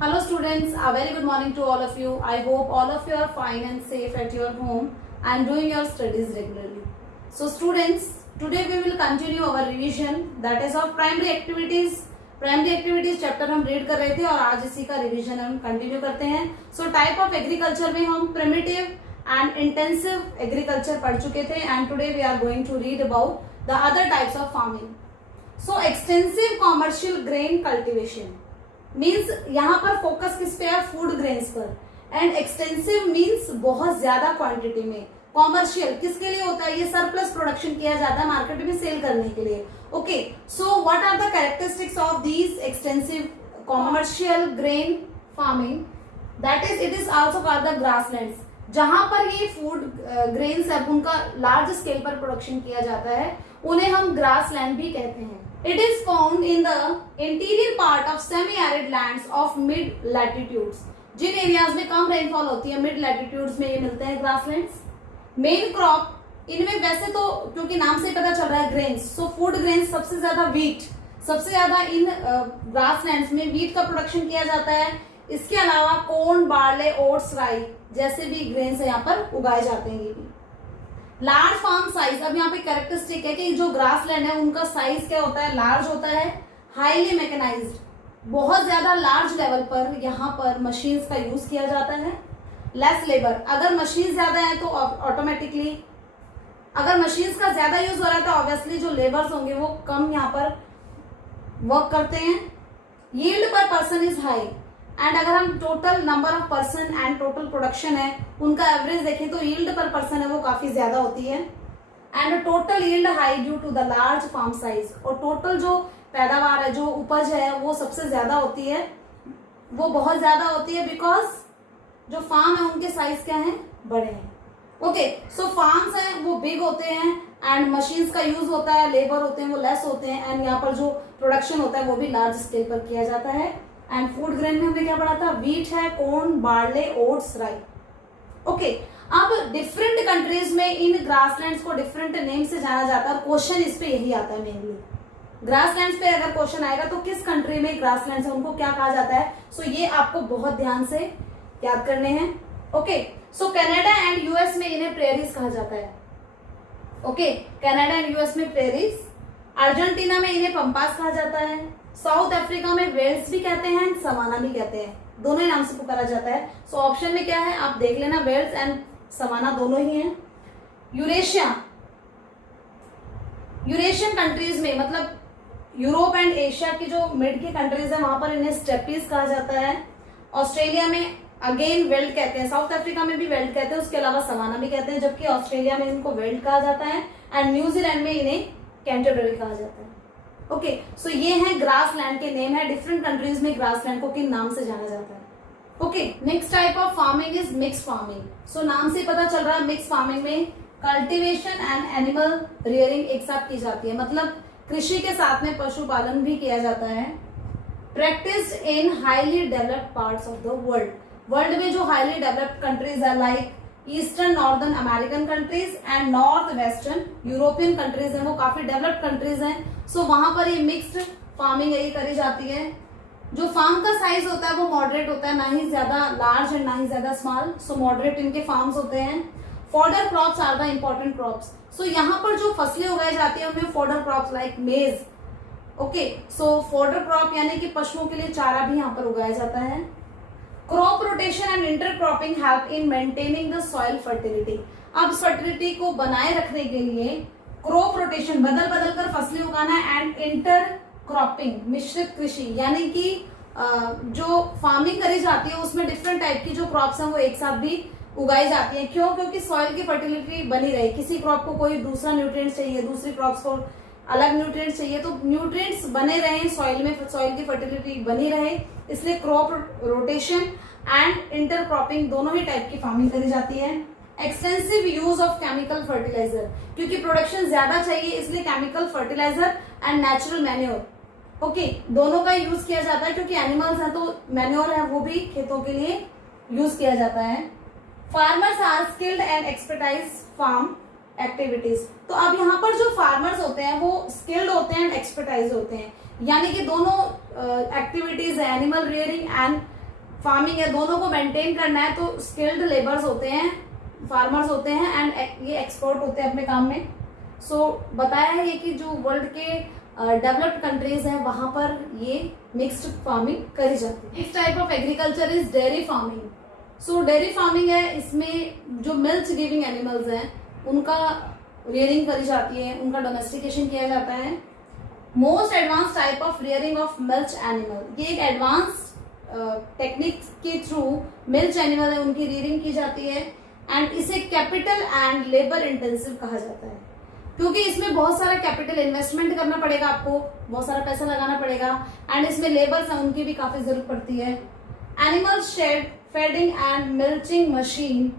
Hello students, a very good morning to all of you. I hope all of you are fine and safe at your home and doing your studies regularly. So students, today we will continue our revision that is of primary activities. Primary activities chapter हम read कर रहे थे और आज इसी का revision हम continue करते हैं. सो टाइप ऑफ एग्रीकल्चर में हम प्रिमिटिव एंड इंटेंसिव एग्रीकल्चर पढ़ चुके थे and today we are going to read about the other types of farming. So extensive commercial grain cultivation means यहाँ पर फोकस किस पे है? फूड ग्रेन्स पर. एंड एक्सटेंसिव मीन्स बहुत ज्यादा क्वांटिटी में. कॉमर्शियल किसके लिए होता है? ये सरप्लस प्रोडक्शन किया जाता है मार्केट में सेल करने के लिए. Okay, so what are the characteristics of these extensive commercial grain farming? That is it is also called the grasslands. जहां पर ये फूड ग्रेन्स है उनका लार्ज स्केल पर प्रोडक्शन किया जाता है उन्हें हम ग्रासलैंड भी कहते हैं. It is found in the interior part of semi-arid lands of mid latitudes. जिन एरियाज में कम रेनफॉल होती है मिड लैटिट्यूड्स में ये मिलते हैं ग्रासलैंड्स. मेन क्रॉप इनमें वैसे तो क्योंकि नाम से पता चल रहा है ग्रेन्स, सो फूड ग्रेन्स सबसे ज्यादा वीट, सबसे ज्यादा इन ग्रासलैंड्स में वीट का प्रोडक्शन किया जाता है. इसके अलावा कॉर्न, बार्ले, ओट्स, राई जैसे भी ग्रेन्स यहाँ पर उगाए जाते हैं. ये भी लार्ज फार्म साइज. अब यहाँ पे कैरेक्टरिस्टिक है कि जो ग्रासलैंड है उनका साइज क्या होता है? लार्ज होता है, हाईली मैकेनाइज्ड. बहुत ज्यादा लार्ज लेवल पर यहाँ पर मशीन्स का यूज किया जाता है. Less labour. अगर मशीन ज्यादा है तो ऑटोमेटिकली अगर मशीन्स का ज्यादा यूज हो रहा है तो ऑब्वियसली जो लेबर्स होंगे वो कम यहाँ पर वर्क करते हैं. यील्ड पर पर्सन इज हाई. एंड अगर हम total number of person and total production है उनका एवरेज देखें तो यील्ड पर पर्सन है वो काफी ज्यादा होती है. And total yield high due to the large farm size. और टोटल जो पैदावार है, जो उपज है वो सबसे ज्यादा होती है, वो बहुत ज्यादा होती है बिकॉज जो फार्म है उनके साइज क्या है? बड़े हैं. ओके, सो फार्म्स हैं वो बिग होते हैं एंड मशीन्स का यूज होता है, लेबर होते हैं वो लेस होते हैं एंड यहाँ पर जो प्रोडक्शन होता है वो भी लार्ज स्केल पर किया जाता है. एंड फूड ग्रेन में हमने क्या पढ़ा था? वीट है, कॉर्न, बार्ले, ओट्स, राई. ओके, अब डिफरेंट कंट्रीज में इन ग्रासलैंड्स को डिफरेंट नेम से जाना जाता है और क्वेश्चन इस पे यही आता है मेनली. ग्रासलैंड्स पे अगर क्वेश्चन आएगा तो किस कंट्री में ग्रासलैंड्स है उनको क्या कहा जाता है? सो ये आपको बहुत ध्यान से याद करने हैं. Okay, so Canada and US में इन्हें प्रेरीज कहा जाता है. ओके, कनाडा एंड यूएस में प्रेरीज. अर्जेंटीना में इन्हें पंपास कहा जाता है. साउथ अफ्रीका में वेल्स भी कहते हैं, सवाना भी कहते हैं. दोनों ही नाम से पुकारा जाता है. सो ऑप्शन में क्या है आप देख लेना, वेल्स एंड सवाना दोनों ही हैं. यूरेशियन कंट्रीज में मतलब यूरोप एंड एशिया की जो मिड की कंट्रीज है वहां पर इन्हें स्टेपीज कहा जाता है. ऑस्ट्रेलिया में अगेन वेल्ड कहते हैं. साउथ अफ्रीका में भी वेल्ड कहते हैं, उसके अलावा सवाना भी कहते हैं, जबकि ऑस्ट्रेलिया में इनको वेल्ड कहा जाता है एंड न्यूजीलैंड में इन्हें कैंटरबरी कहा जाता है. ओके, सो ये है ग्रासलैंड के नेम है. डिफरेंट कंट्रीज में ग्रासलैंड को किन नाम से जाना जाता है. Okay, next type of farming is mix farming. So नाम से पता चल रहा है मिक्स फार्मिंग में कल्टीवेशन एंड एनिमल रियरिंग एक साथ की जाती है. मतलब कृषि के साथ में पशुपालन भी किया जाता है. Practised in highly developed parts of the world. World में जो हाईली डेवलप्ड कंट्रीज है like eastern northern American countries and north western European countries हैं, वो काफी डेवलप्ड कंट्रीज हैं. सो वहां पर ये मिक्स्ड फार्मिंग यही करी जाती है. जो फार्म का साइज होता है वो मॉडरेट होता है, ना ही ज्यादा लार्ज एंड ना ही ज्यादा स्मॉल. सो मॉडरेट इनके फार्म्स होते हैं. Fodder crops are the important crops. So यहाँ पर जो फसलें उगाई जाती है उनमें fodder crops like maize. Okay, so fodder crop यानी कि पशुओं के लिए चारा भी यहाँ पर उगाया जाता है. Crop rotation and intercropping help in maintaining the soil fertility. अब फर्टिलिटी को बनाए रखने के लिए क्रॉप रोटेशन बदल बदल कर फसलें उगाना एंड इंटर क्रॉपिंग मिश्रित कृषि यानी कि जो फार्मिंग करी जाती है उसमें डिफरेंट टाइप की जो क्रॉप्स हैं वो एक साथ भी उगाई जाती है. क्यों? क्योंकि सॉइल की फर्टिलिटी बनी रहे. किसी क्रॉप को कोई दूसरा न्यूट्रिएंट्स चाहिए, दूसरी क्रॉप्स को अलग न्यूट्रिएंट्स चाहिए, तो न्यूट्रिएंट्स बने रहे सॉइल में, सॉइल की फर्टिलिटी बनी रहे, इसलिए क्रॉप रोटेशन एंड इंटरक्रॉपिंग दोनों ही टाइप की फार्मिंग करी जाती है. Extensive use of chemical fertiliser. क्योंकि प्रोडक्शन ज्यादा चाहिए इसलिए chemical fertiliser and natural manure. Okay, दोनों का यूज किया जाता है क्योंकि एनिमल्स हैं तो मैन्योर है वो भी खेतों के लिए यूज किया जाता है. Farmers are skilled and expertise farm activities. तो अब यहाँ पर जो फार्मर्स होते हैं वो स्किल्ड होते हैं एंड एक्सपर्टाइज होते हैं. यानी कि दोनों एक्टिविटीज है एनिमल रियरिंग एंड फार्मिंग है, दोनों को मेंटेन करना है तो स्किल्ड लेबर्स होते हैं, फार्मर्स होते हैं एंड ये एक्सपर्ट होते हैं अपने काम में। सो बताया है ये कि जो वर्ल्ड के डेवलप्ड कंट्रीज हैं वहां पर ये मिक्स्ड फार्मिंग करी जाती है। इस type of agriculture is dairy farming. So dairy farming है, इसमें जो मिल्क गिविंग एनिमल्स हैं उनका रियरिंग करी जाती है, उनका डोमेस्टिकेशन किया जाता है। Most advance type of rearing of milk animal, ये एक एडवांस टेक्निक के थ्रू मिल्क एनिमल है उनकी रियरिंग की जाती है एंड इसे कैपिटल एंड लेबर इंटेंसिव कहा जाता है, क्योंकि इसमें बहुत सारा कैपिटल इन्वेस्टमेंट करना पड़ेगा, आपको बहुत सारा पैसा लगाना पड़ेगा एंड इसमें लेबर्स हैं उनकी भी काफी जरूरत पड़ती है। Animal shed, feeding and milching machine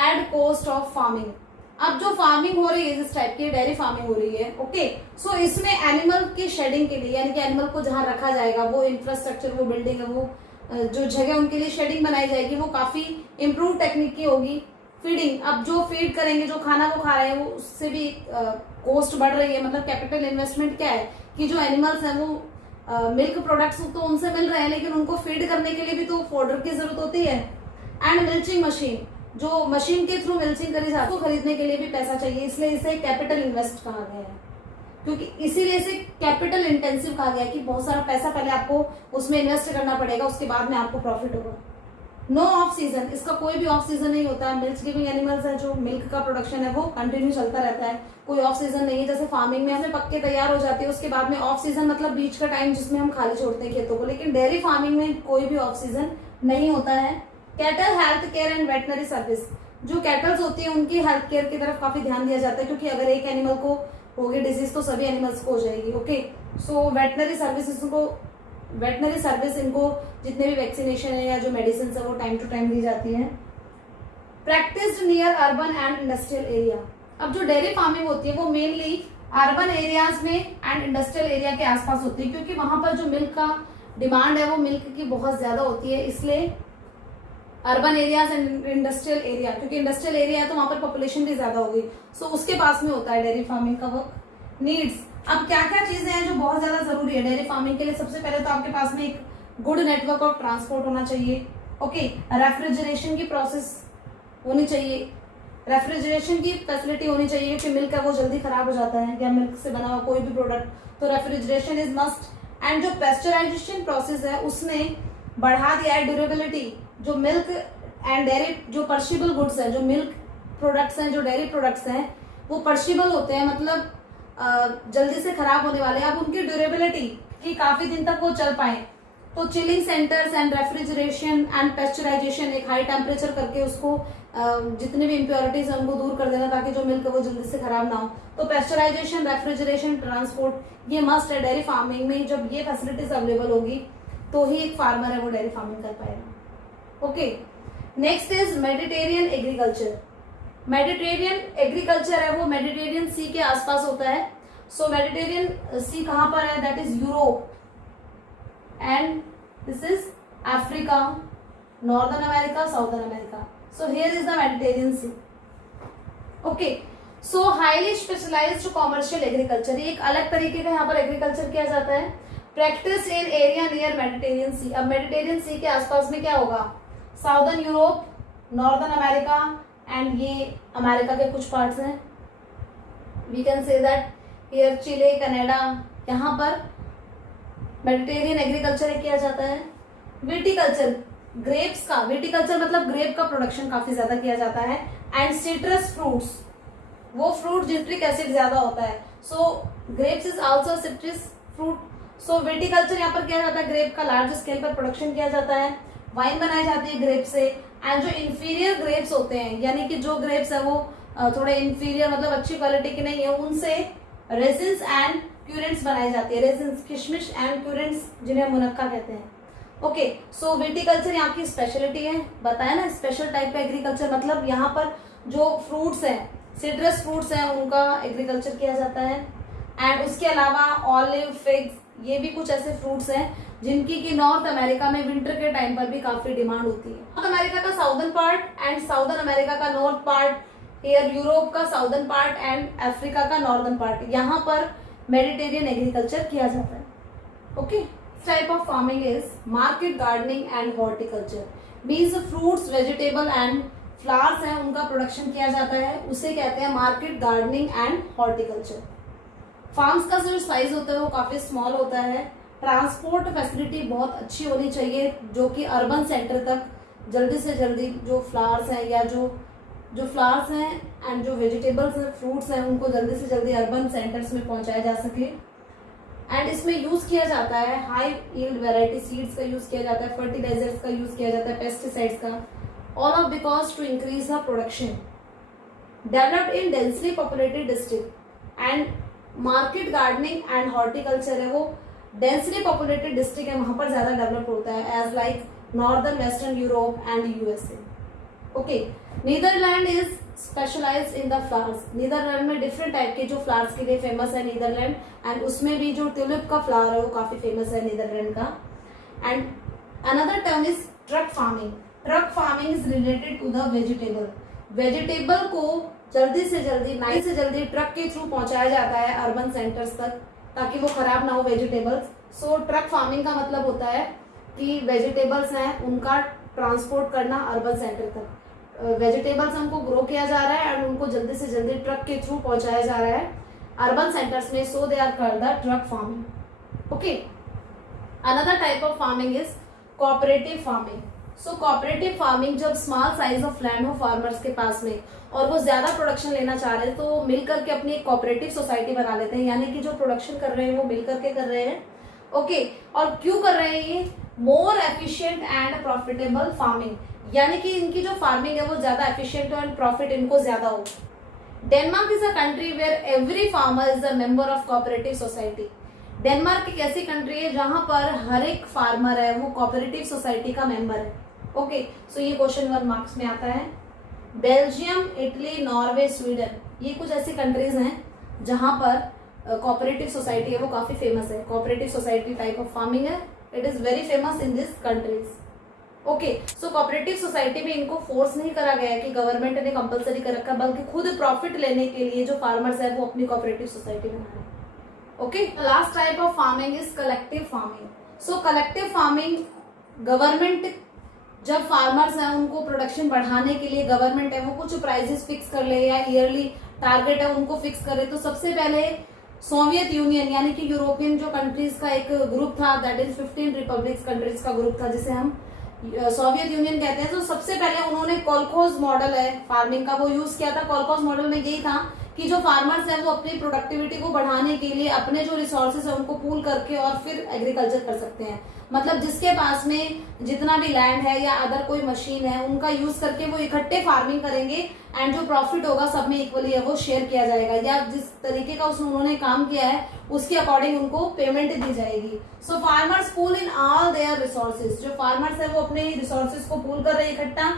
add cost of farming. अब जो फार्मिंग हो रही है जिस टाइप की डेयरी फार्मिंग हो रही है, ओके, सो इसमें एनिमल की शेडिंग के लिए, यानी कि एनिमल को जहां रखा जाएगा वो इंफ्रास्ट्रक्चर, वो बिल्डिंग है, वो जो जगह उनके लिए शेडिंग बनाई जाएगी वो काफी इम्प्रूव टेक्निक की होगी। फीडिंग, अब जो फीड करेंगे, जो खाना वो खा रहे हैं, वो उससे भी कॉस्ट बढ़ रही है। मतलब कैपिटल इन्वेस्टमेंट क्या है कि जो एनिमल्स हैं वो मिल्क प्रोडक्ट्स तो उनसे मिल रहे हैं, लेकिन उनको फीड करने के लिए भी तो फोडर की जरूरत होती है। एंड मिल्चिंग मशीन, जो मशीन के थ्रू मिल्चिंग करी जाती है, उसको खरीदने के लिए भी पैसा चाहिए, इसलिए इसे कैपिटल इन्वेस्ट कहा गया है, क्योंकि इसीलिए इसे कैपिटल इंटेंसिव कहा गया है कि बहुत सारा पैसा पहले आपको उसमें इन्वेस्ट करना पड़ेगा, उसके बाद में आपको प्रॉफिट होगा। नो ऑफ सीजन, इसका कोई भी ऑफ सीजन नहीं होता है। मिल्क गिविंग एनिमल्स है, जो मिल्क का प्रोडक्शन है वो कंटिन्यू चलता रहता है, कोई ऑफ सीजन नहीं है। जैसे फार्मिंग में हमें पक्के तैयार हो जाती है, उसके बाद में ऑफ सीजन मतलब बीच का टाइम जिसमें हम खाली छोड़ते हैं खेतों को, लेकिन डेयरी फार्मिंग में कोई भी ऑफ सीजन नहीं होता है। Cattle health care and veterinary service, जो कैटल्स होती है उनकी हेल्थ केयर की तरफ काफी ध्यान दिया जाता है, क्योंकि अगर एक एनिमल को होगी डिजीज तो सभी एनिमल्स को हो जाएगी। ओके, सो वेटनरी सर्विस इनको जितने भी वैक्सीनेशन है या जो मेडिसिन है वो टाइम टू टाइम दी जाती है। Practised near urban and industrial area, अब जो डेयरी फार्मिंग होती है वो मेनली अर्बन एरियाज में एंड इंडस्ट्रियल एरिया के आसपास होती है, क्योंकि वहां पर जो मिल्क का डिमांड है वो मिल्क की बहुत ज्यादा होती है, इसलिए urban areas and industrial area, क्योंकि इंडस्ट्रियल एरिया है तो वहां पर पॉपुलेशन भी ज्यादा होगी, सो उसके पास में होता है डेयरी फार्मिंग का वर्क। नीड्स, अब क्या क्या चीजें हैं जो बहुत ज्यादा जरूरी है डेयरी फार्मिंग के लिए। सबसे पहले तो आपके पास में एक गुड नेटवर्क ऑफ ट्रांसपोर्ट होना चाहिए। ओके, रेफ्रिजरेशन की प्रोसेस होनी चाहिए, रेफ्रिजरेशन की फैसिलिटी होनी चाहिए, क्योंकि मिल्क है वो जल्दी खराब हो जाता है, या मिल्क से बना हुआ कोई भी प्रोडक्ट, तो रेफ्रिजरेशन इज मस्ट। एंड जो पेस्चराइजेशन प्रोसेस है उसने बढ़ा दिया है ड्यूरेबिलिटी, जो मिल्क एंड डेयरी जो पर्शिबल गुड्स है, जो मिल्क प्रोडक्ट्स हैं, जो डेयरी प्रोडक्ट्स हैं वो पर्शिबल होते हैं, मतलब जल्दी से खराब होने वाले हैं। अब उनकी ड्यूरेबिलिटी की काफी दिन तक वो चल पाए तो chilling centres and refrigeration and pasteurisation, एक हाई टेम्परेचर करके उसको जितने भी इम्प्योरिटीज है उनको दूर कर देना, ताकि जो मिल्क है वो जल्दी से खराब ना हो। तो पेस्चराइजेशन, रेफ्रिजरेशन, ट्रांसपोर्ट ये मस्ट है डेयरी फार्मिंग में। जब ये फैसिलिटीज अवेलेबल होगी तो ही एक फार्मर है वो डेयरी फार्मिंग कर पाएगा। Okay, next is Mediterranean agriculture. Mediterranean agriculture है वो मेडिटेरियन सी के आसपास होता है। सो मेडिटेरियन सी कहां पर है? That is Europe and this is Africa, northern America, southern America. So here is the Mediterranean sea. Okay, so highly specialised commercial agriculture, एक अलग तरीके का यहाँ पर एग्रीकल्चर किया जाता है। Practice in area near Mediterranean sea, अब मेडिटेरियन सी के आसपास में क्या होगा? Southern Europe, northern America and ये अमेरिका के कुछ पार्ट्स हैं। We can say that here Chile, Canada, यहाँ पर मेडिटेरियन एग्रीकल्चर किया जाता है। विटिकल्चर, ग्रेप्स का, विटिकल्चर मतलब ग्रेप का प्रोडक्शन काफी ज्यादा किया जाता है। एंड सिट्रस फ्रूट्स, वो फ्रूट जिट्रिक एसिड ज्यादा होता है, so grapes is also citrus fruit. So viticulture यहाँ पर किया जाता है, ग्रेप का लार्ज स्केल पर प्रोडक्शन किया जाता है, वाइन बनाई जाती है ग्रेप से। एंड जो इंफीरियर ग्रेप्स होते हैं, यानी कि जो ग्रेप्स है वो थोड़े इंफीरियर मतलब अच्छी क्वालिटी की नहीं है, उनसे रेजिन्स एंड क्यूरेंट्स बनाई जाती है। रेजिन्स, किशमिश एंड क्यूरेंट्स जिन्हें मुनक्का कहते हैं। ओके, सो विटिकल्चर यहाँ की स्पेशलिटी है, बताया ना, स्पेशल टाइप का एग्रीकल्चर, मतलब यहाँ पर जो फ्रूट्स हैं, सिट्रस फ्रूट्स हैं, उनका एग्रीकल्चर किया जाता है। एंड उसके अलावा ऑलिव, फिग्स, ये भी कुछ ऐसे फ्रूट्स हैं जिनकी की नॉर्थ अमेरिका में विंटर के टाइम पर भी काफी डिमांड होती है। नॉर्थ अमेरिका का southern part and southern America का नॉर्थ पार्ट, हियर यूरोप का साउदर्न पार्ट एंड अफ्रीका का नॉर्दर्न पार्ट, यहाँ पर मेडिटेरियन एग्रीकल्चर किया जाता है। Okay, type of farming is market gardening and horticulture. Means fruits, vegetable and flowers हैं उनका प्रोडक्शन किया जाता है, उसे कहते हैं market gardening and horticulture. Farms का जो साइज होता है वो काफी स्मॉल होता है. ट्रांसपोर्ट फैसिलिटी बहुत अच्छी होनी चाहिए जो कि अर्बन सेंटर तक जल्दी से जल्दी जो फ्लावर्स हैं या जो फ्लावर्स हैं एंड जो वेजिटेबल्स हैं, फ्रूट्स हैं, उनको जल्दी से जल्दी अर्बन सेंटर्स में पहुंचाया जा सके. एंड इसमें यूज किया जाता है हाई यील्ड वैरायटी सीड्स का यूज किया जाता है, फर्टिलाइजर्स का यूज किया जाता है, पेस्टिसाइड्स का, all of because to increase the production. Developed in densely populated district and market gardening and horticulture है वो डेंसली पॉपुलेटेड डिस्ट्रिक्ट है, वहां पर ज्यादा डेवलप होता है as like northern western Europe and USA. Okay, Netherland is specialised in the flowers. Netherland में different type के जो फ्लावर्स के लिए फेमस है नीदरलैंड, एंड उसमें भी जो ट्यूलिप का फ्लावर है वो काफी फेमस है नीदरलैंड का. And another term is truck farming. Truck farming is related to the vegetable. Vegetable को जल्दी से जल्दी ट्रक के थ्रू पहुंचाया जाता है अर्बन सेंटर्स तक ताकि वो खराब ना हो वेजिटेबल्स. सो ट्रक फार्मिंग का मतलब होता है कि वेजिटेबल्स हैं उनका ट्रांसपोर्ट करना अर्बन सेंटर तक. वेजिटेबल्स उनको ग्रो किया जा रहा है एंड उनको जल्दी से जल्दी ट्रक के थ्रू पहुंचाया जा रहा है अर्बन सेंटर्स में. So they are called the truck farming. Okay, another type of farming is cooperative farming. So cooperative farming जब स्मॉल साइज ऑफ लैंड हो फार्मर्स के पास में और वो ज्यादा प्रोडक्शन लेना चाह रहे हैं तो वो मिलकर के अपनी एक कोऑपरेटिव सोसाइटी बना लेते हैं, यानी कि जो प्रोडक्शन कर रहे हैं वो मिलकर के कर रहे हैं. ओके, और क्यों कर रहे हैं ये? More efficient and profitable farming, यानी कि इनकी जो फार्मिंग है वो ज्यादा एफिशिएंट हो एंड प्रॉफिट इनको ज्यादा हो. Denmark is a country where every farmer is a member of cooperative society. Denmark एक ऐसी कंट्री है जहां पर हर एक फार्मर है वो कोऑपरेटिव सोसाइटी का मेंबर है. ओके, सो ये क्वेश्चन 1 मार्क्स में आता है. बेल्जियम, इटली, नॉर्वे, स्वीडन, ये कुछ ऐसी कंट्रीज हैं जहां पर कोऑपरेटिव सोसाइटी है वो काफी फेमस है. Cooperative society type of farming है, it is very famous in this countries. Okay, so cooperative society में इनको फोर्स नहीं करा गया है कि गवर्नमेंट ने कंपलसरी कर रखा, बल्कि खुद प्रॉफिट लेने के लिए जो फार्मर्स है वो अपनी कोऑपरेटिव सोसाइटी बना रहे हैं. Okay, last type of farming is collective farming. So collective farming, government जब फार्मर्स हैं उनको प्रोडक्शन बढ़ाने के लिए गवर्नमेंट है वो कुछ प्राइसेस फिक्स कर ले या ईयरली टारगेट है उनको फिक्स करे. तो सबसे पहले सोवियत यूनियन यानी कि यूरोपियन जो कंट्रीज का एक ग्रुप था, दैट इज 15 रिपब्लिक्स कंट्रीज का ग्रुप था जिसे हम सोवियत यूनियन कहते हैं. तो सबसे पहले उन्होंने कोलखोज मॉडल है फार्मिंग का वो यूज किया था. कोलखोज मॉडल में यही था कि जो फार्मर्स हैं वो अपनी प्रोडक्टिविटी को बढ़ाने के लिए अपने जो रिसोर्सेज है उनको पूल करके और फिर एग्रीकल्चर कर सकते हैं. मतलब जिसके पास में जितना भी लैंड है या अदर कोई मशीन है उनका यूज करके वो इकट्ठे फार्मिंग करेंगे एंड जो प्रॉफिट होगा सब में इक्वली है वो शेयर किया जाएगा, या जिस तरीके का उन्होंने काम किया है उसके अकॉर्डिंग उनको पेमेंट दी जाएगी. So farmers pool in all their resources. जो फार्मर्स है वो अपने रिसोर्सेज को पूल कर रहे हैं इकट्ठा.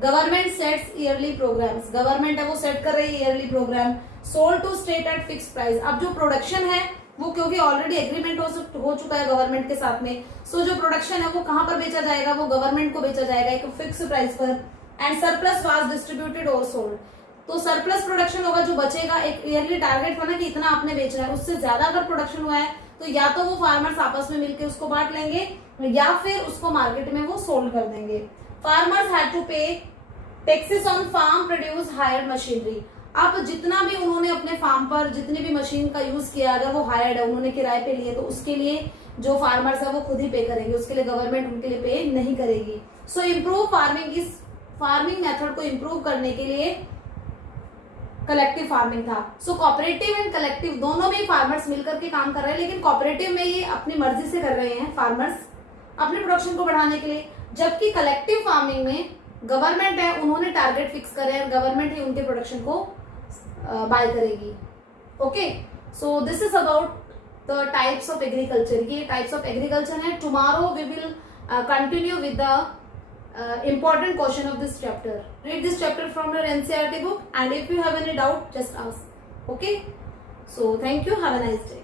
Government sets yearly programmes. Government है वो सेट कर रही है yearly programme. Sold to state at fix price. अब जो प्रोडक्शन है वो क्योंकि ऑलरेडी एग्रीमेंट हो चुका है गवर्नमेंट के साथ में, सो जो प्रोडक्शन है वो कहां पर बेचा जाएगा, वो गवर्नमेंट को बेचा जाएगा एक फिक्स प्राइस पर. एंड सरप्लस वाज डिस्ट्रीब्यूटेड और सोल्ड. तो सरप्लस प्रोडक्शन होगा जो बचेगा, एक ईयरली टारगेट था ना कि इतना आपने बेचना है, उससे ज्यादा अगर प्रोडक्शन हुआ है तो या तो वो फार्मर्स आपस में मिलकर उसको बांट लेंगे या फिर उसको मार्केट में वो सोल्ड कर देंगे. Farmers had to pay taxes on farm produce hired machinery. अब जितना भी उन्होंने अपने फार्म पर जितनी भी मशीन का यूज किया, अगर वो हायर्ड है उन्होंने किराए पे लिए, तो उसके लिए जो फार्मर्स है वो खुद ही पे करेंगे, उसके लिए गवर्नमेंट उनके लिए पे नहीं करेगी. सो इम्प्रूव फार्मिंग, इस फार्मिंग मेथड को इम्प्रूव करने के लिए कलेक्टिव फार्मिंग था. सो कोऑपरेटिव एंड कलेक्टिव दोनों में फार्मर्स मिलकर के काम कर रहे हैं, लेकिन कोऑपरेटिव में ये अपनी मर्जी से कर रहे हैं फार्मर्स अपने प्रोडक्शन को बढ़ाने के लिए, जबकि कलेक्टिव फार्मिंग में गवर्नमेंट है उन्होंने टारगेट फिक्स करे हैं, गवर्नमेंट ही उनके प्रोडक्शन को बाय करेगी. Okay, so this is about the types of agriculture. ये टाइप्स ऑफ एग्रीकल्चर है. Tomorrow we will continue with the important question of this chapter. Read this chapter from your NCERT book, and if you have any doubt just ask. Okay, so thank you, have a nice day.